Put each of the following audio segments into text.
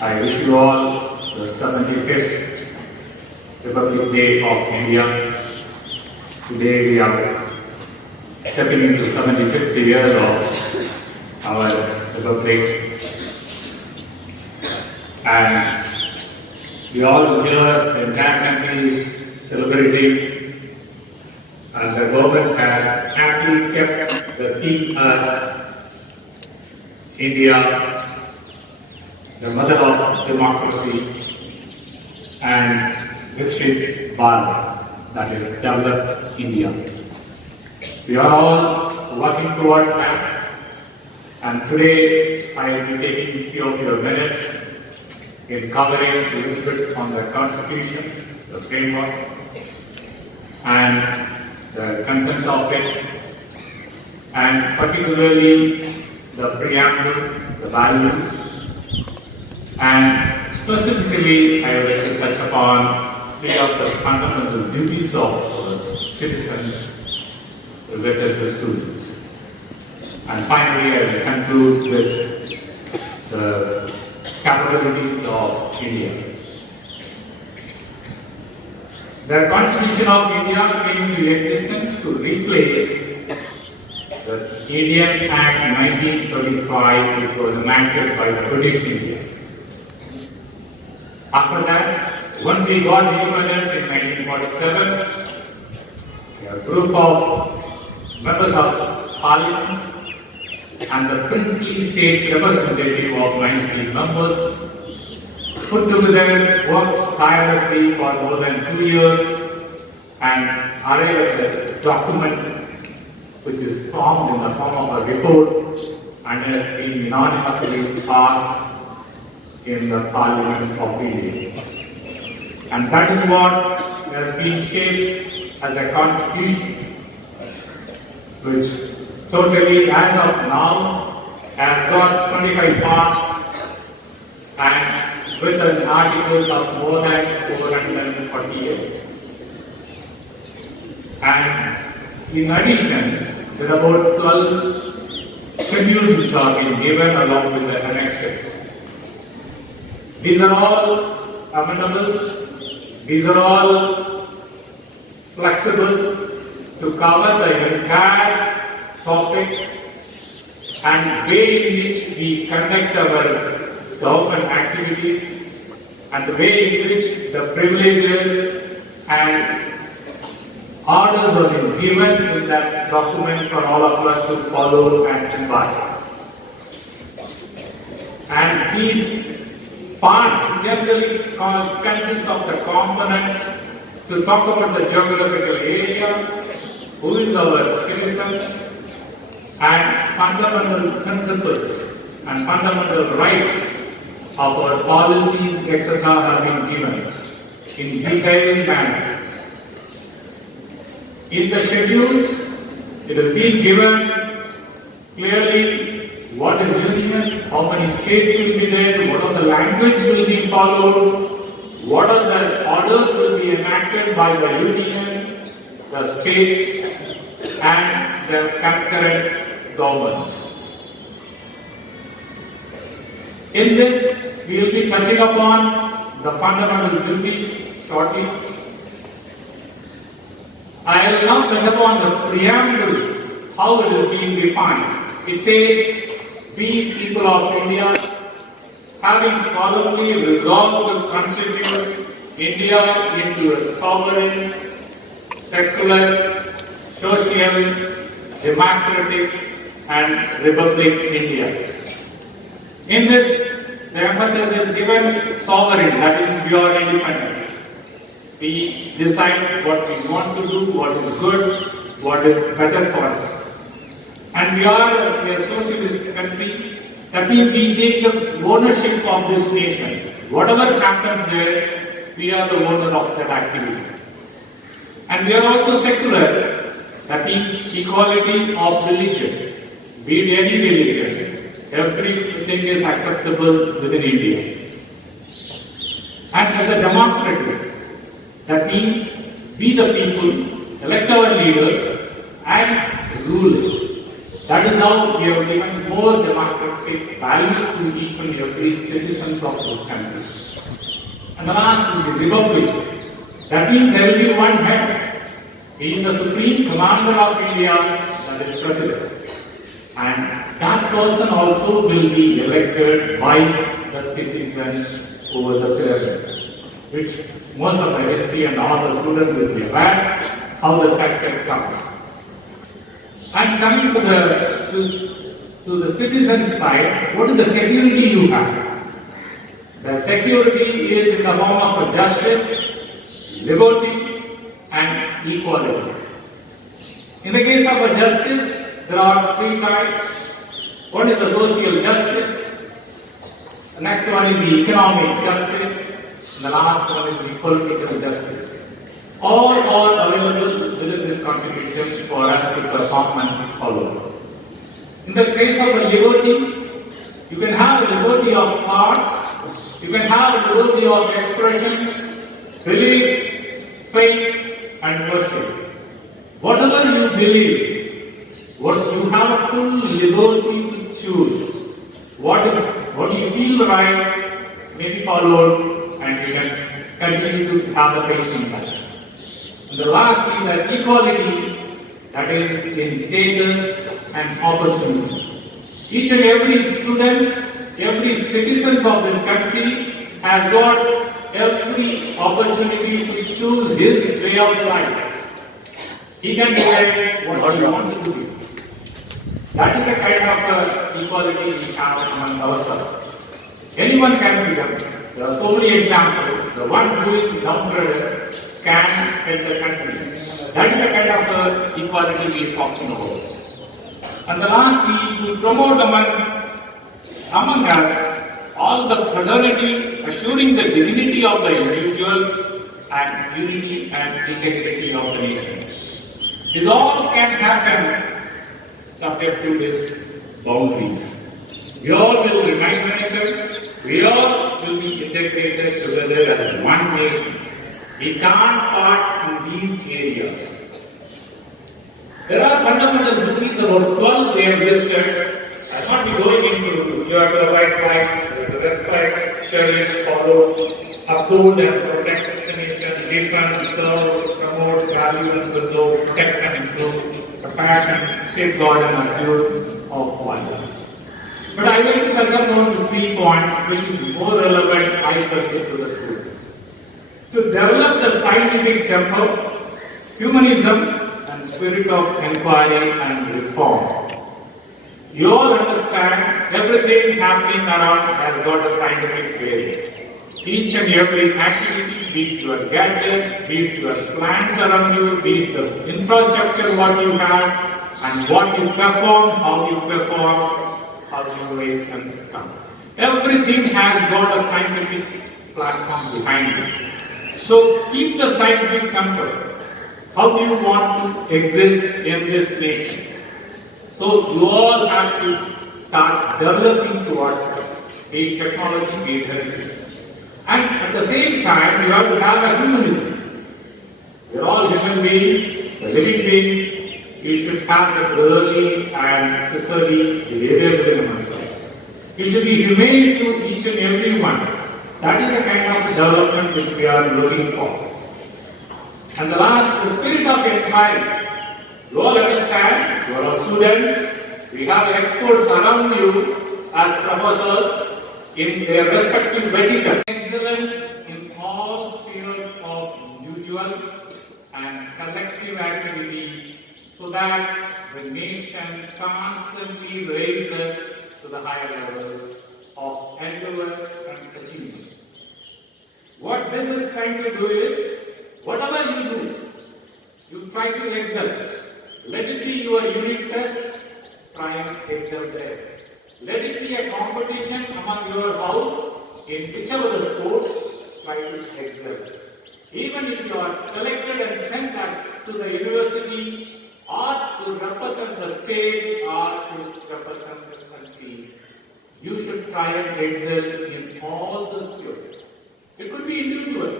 I wish you all the 75th Republic Day of India. Today we are stepping into 75th year of our Republic, and we all here, the entire country is celebrating, and the government has aptly kept the theme as India, the mother of democracy, and Viksit Bharat, that is developed India. We are all working towards that, and today I will be taking a few of your minutes in covering a little bit on the constitutions, the framework, and the contents of it, and particularly the preamble, the values, and specifically I would like to touch upon three of the fundamental duties of citizens related to students. And finally I will conclude with the capabilities of India. The Constitution of India came into existence to replace the Indian Act 1935, which was enacted by the British India. After that, once we got independence in 1947, a group of members of Parliament and the princely states representative of 93 members put together, worked tirelessly for more than 2 years and arrived at a document which is formed in the form of a report and has been unanimously passed in the Parliament of India. And that is what has been shaped as a constitution, which totally, as of now, has got 25 parts and with an articles of more than 448. And in addition, there are about 12 schedules which are being given along with the annexes. These are all amendable, these are all flexible to cover the entire topics and way in which we conduct our government activities and the way in which the privileges and orders are being given in that document for all of us to follow and imbibe. And these parts generally consist of the components to talk about the geographical area, who is our citizen, and fundamental principles and fundamental rights of our policies, etc. have been given in detailed manner. In the schedules, it has been given clearly what is union, how many states will be there, what are the language will be followed, what are the orders will be enacted by the union, the states, and the concurrent governments. In this, we will be touching upon the fundamental duties shortly. I will now touch upon the preamble, how it is being defined. It says, "We, people of India, having solemnly resolved to constitute India into a sovereign, secular, social, democratic, and republic India." In this, the emphasis is given sovereign, that is, we are independent. We decide what we want to do, what is good, what is better for us. And we are a socialist country, that means we take the ownership of this nation. Whatever happens there, we are the owner of that activity. And we are also secular, that means equality of religion. Be it any religion, everything is acceptable within India. And as a democratic, that means we the people elect our leaders and rule it. That is how we have given more democratic values to each and every citizen of this country. And the last is the republic. That means there will be one head, being the supreme commander of India, that is President. And that person also will be elected by the citizens over the period, which most of the history and all the students will be aware how the structure comes. And coming to the citizen side, what is the security you have? The security is in the form of justice, liberty, and equality. In the case of justice, there are three types. One is the social justice, the next one is the economic justice, and the last one is the political justice. All are available within this constitution for us to perform and follow. In the case of a liberty, you can have a liberty of thoughts, you can have a liberty of expression, belief, faith, and worship. Whatever you believe, what you have a full liberty to choose. What you feel right may be followed, and you can continue to have a faith in that. The last is the equality, that is in status and opportunities. Each and every student, every citizen of this country has got every opportunity to choose his way of life. He can decide what he wants to do. That is the kind of equality we have among ourselves. Anyone can be done. There are so many examples. The one who is downgraded can help the country. That is the kind of equality we are talking about. And the last is to promote among us all the fraternity, assuring the dignity of the individual and unity and integrity of the nation. This all can happen subject to these boundaries. We all will remain connected. We all will be integrated together as one nation. We can't part in these areas. There are fundamental duties, about 12 they have listed. I will not be going into. You have to abide by, you have to respect, cherish, follow, uphold and protect the nation, defend, serve, promote, value and preserve, protect and improve, prepare and safeguard and abjure of violence. But I will touch upon the 3 points which is more relevant, I feel, to the students. To develop the scientific temper, humanism, and spirit of inquiry and reform. You all understand everything happening around has got a scientific bearing. Each and every activity, be it your gadgets, be it your plants around you, be it the infrastructure what you have, and what you perform, how you raise and come. Everything has got a scientific platform behind it. So keep the scientific comfort. How do you want to exist in this nation? So you all have to start developing towards it, be it technology, be it heritage. And at the same time, you have to have a humanism. We are all human beings, living beings. You should have the brotherly and sisterly behavior within ourselves. You should be humane to each and every one. That is the kind of development which we are looking for. And the last, the spirit of inquiry. You all understand, you are all students, we have experts around you as professors in their respective verticals. Excellence in all spheres of individual and collective activity so that the nation constantly raises to the higher levels of endeavor and achievement. What this is trying to do is, whatever you do, you try to excel. Let it be your unit test, try and excel there. Let it be a competition among your house, in whichever the sports, try to excel. Even if you are selected and sent to the university, or to represent the state, or to represent the country, you should try and excel in all the spheres. It could be individual.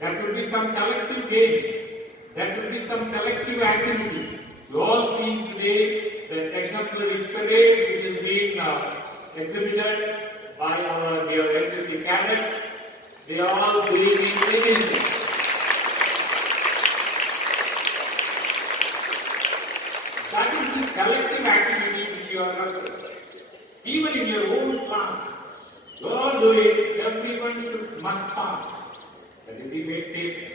There could be some collective games. There could be some collective activity. You all see today the exemplary parade which is being exhibited by our dear NCC cadets. They are all doing amazing. That is the collective activity which you are referring. Even in your own class, you are all doing, everyone must pass. That is the meditation.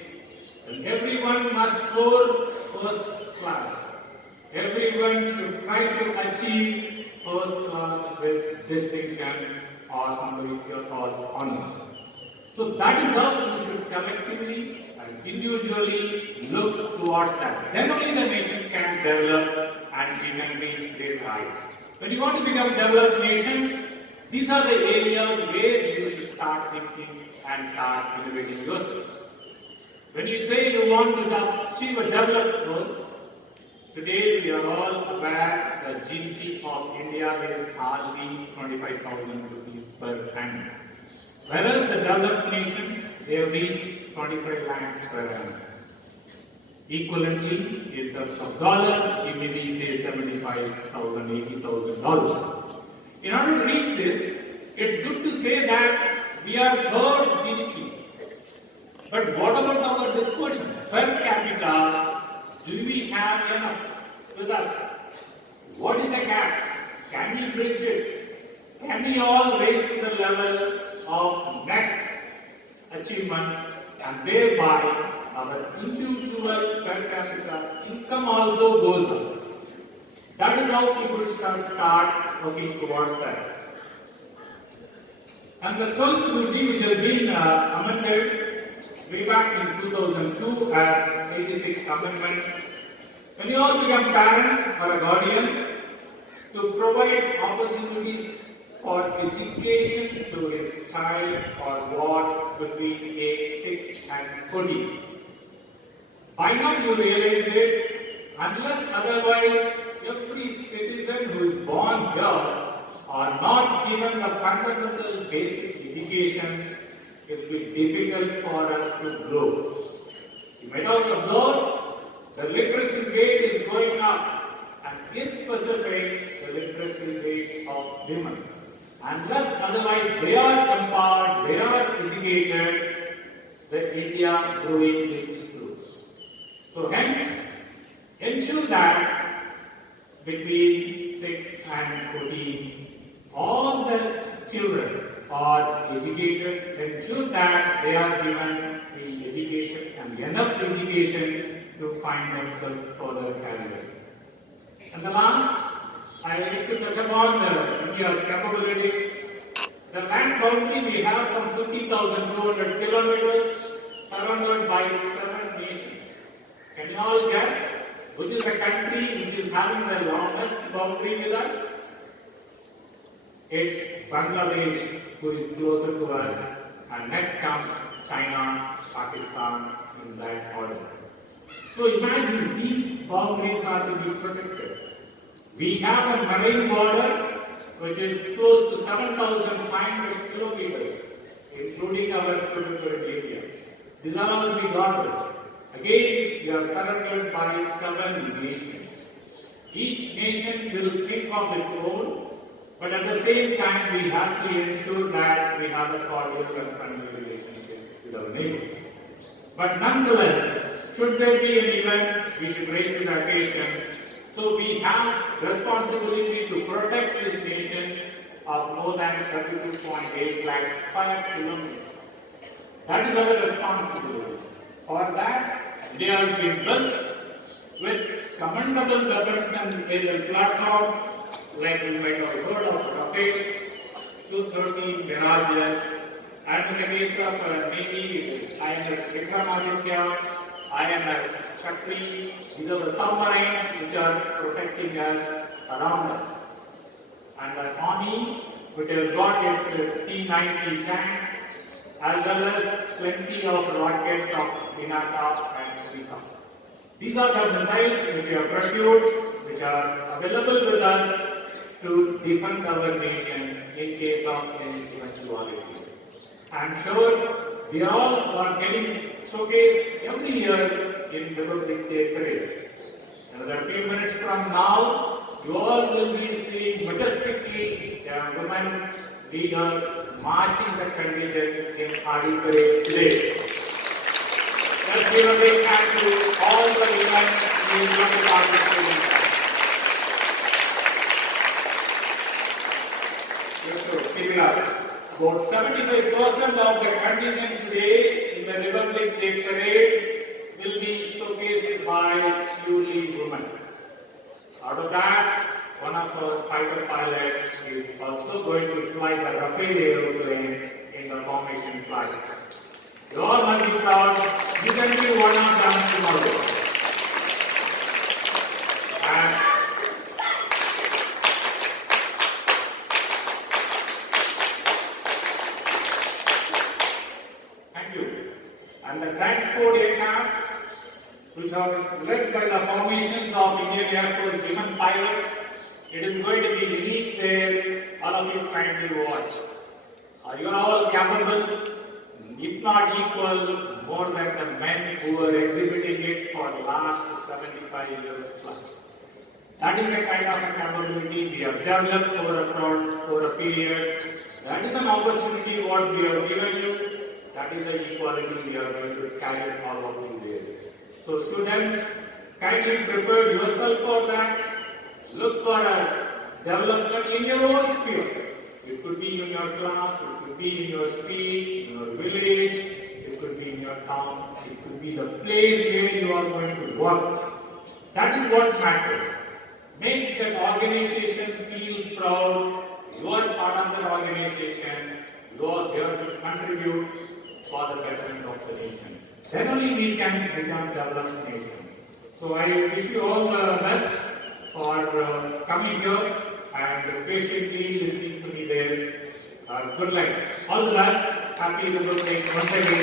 And everyone must score first class. Everyone should try to achieve first class with distinction or somebody calls honors. So that is how we should collectively and individually look towards that. Then only the nation can develop and we can reach their heights. When you want to become developed nations, these are the areas where you should start thinking and start innovating yourself. When you say you want to achieve a developed goal, today we are all aware the GDP of India is hardly 25,000 rupees per annum. Whereas the developed nations, they have reached 25 lakhs per annum. Equivalently, in terms of dollars, it may be say $75,000, $80,000. In order to reach this, it's good to say that we are third GDP. But what about our dispersion? Per capita, do we have enough with us? What is the gap? Can we bridge it? Can we all raise to the level of next achievements and thereby our individual per capita income also goes up? That is how people start working towards that. And the 12th duty which has been amended way back in 2002 as 86th Amendment, when you all become parent or a guardian, to provide opportunities for education to his child or what between age 6 and 14. By now you realize that unless otherwise every citizen who is born here are not given the fundamental basic educations, it will be difficult for us to grow. You might have observed the literacy rate is going up, and in specific the literacy rate of women. Unless otherwise they are empowered, they are educated, the India growing is true. So hence, ensure that between 6 and 14, all the children are educated, ensure that they are given the education and enough education to find themselves further career. And the last, I would like to touch upon India's capabilities. The land boundary we have some 50,200 kilometers surrounded by 7 nations. Can you all guess which is the country which is having the longest boundary with us? It's Bangladesh, who is closer to us, and next comes China, Pakistan, in that order. So imagine these boundaries are to be protected. We have a marine border which is close to 7,500 kilometers, including our territorial area. These are all to be guarded. Again, we are surrounded by 7 nations. Each nation will think of its own, but at the same time, we have to ensure that we have a cordial and friendly relationship with our neighbors. But nonetheless, should there be an event, we should raise to the occasion. So we have responsibility to protect these nations of more than 32.8 lakhs square kilometers. That is our responsibility. For that, they have been built with commendable weapons and aerial platforms, like you might have heard of Rafale, Su-30 Mirages, and in the case of Navy, which is INS Vikramaditya, INS Shakti. These are the submarines which are protecting us around us. And the Army, which has got its T-90 tanks, as well as plenty of rockets of Pinaka and Srika. These are the missiles which we have procured, which are available with us to defend our nation in case of any eventualities. I'm sure we all are getting showcased every year in Republic Day parade. Another few minutes from now, you all will be seeing majestically a woman leader marching the contingents in Adi Parade today. Let's give a big hand to all the women who are going to participate in that. Keep it up. About 75% of the contingent today in the Republic Day Parade will be showcased by purely women. Out of that, one of our fighter pilots is also going to fly the Rafale aeroplane in the formation flights. You all must be proud. You can be one of them tomorrow. And thank you. And the transport aircrafts, which are led by the formations of Indian Air Force women pilots, it is going to be unique there. All of you kindly watch. You are all capable, if not equal, more than the men who are exhibiting it for the last 75 years plus. That is the kind of a capability we have developed over a period. That is an opportunity what we have given you. That is the equality we are going to carry all of you there. So students, kindly prepare yourself for that. Look for a development in your own sphere. It could be in your class, it could be in your street, in your village, it could be in your town, it could be the place where you are going to work. That is what matters. Make that organization feel proud. You are part of the organization. You are here to contribute for the betterment of the nation. Then only we can become developed nation. So I wish you all the best for coming here and patiently listening to me there. Good luck. All the best. Happy Republic Day once again.